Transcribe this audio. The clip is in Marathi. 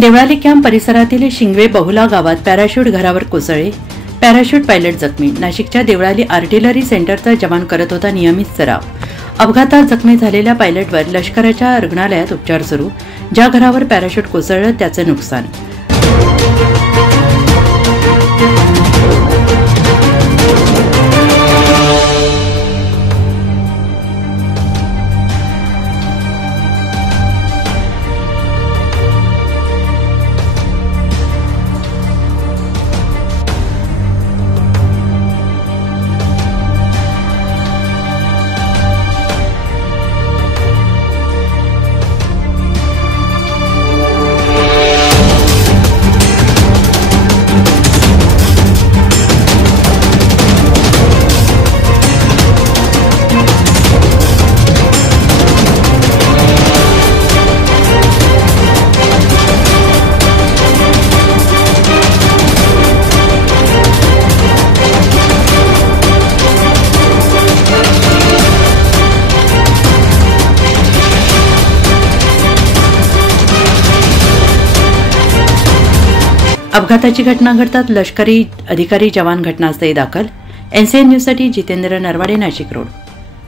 देवळाली कॅम्प परिसरातील शिंगवे बहुला गावात पॅराशूट घरावर कोसळले. पॅराशूट पायलट जखमी. नाशिकच्या देवळाली आर्टिलरी सेंटरचा जवान करत होता नियमित सराव. अपघातात जखमी झालेल्या पायलटवर लष्कराच्या रुग्णालयात उपचार सुरू. ज्या घरावर पॅराशूट कोसळलं त्याचं नुकसान. अपघाताची घटना घडतात लष्करी अधिकारी जवान घटनास्थळी दाखल. NCN न्यूजसाठी जितेंद्र नरवाडे, नाशिक रोड.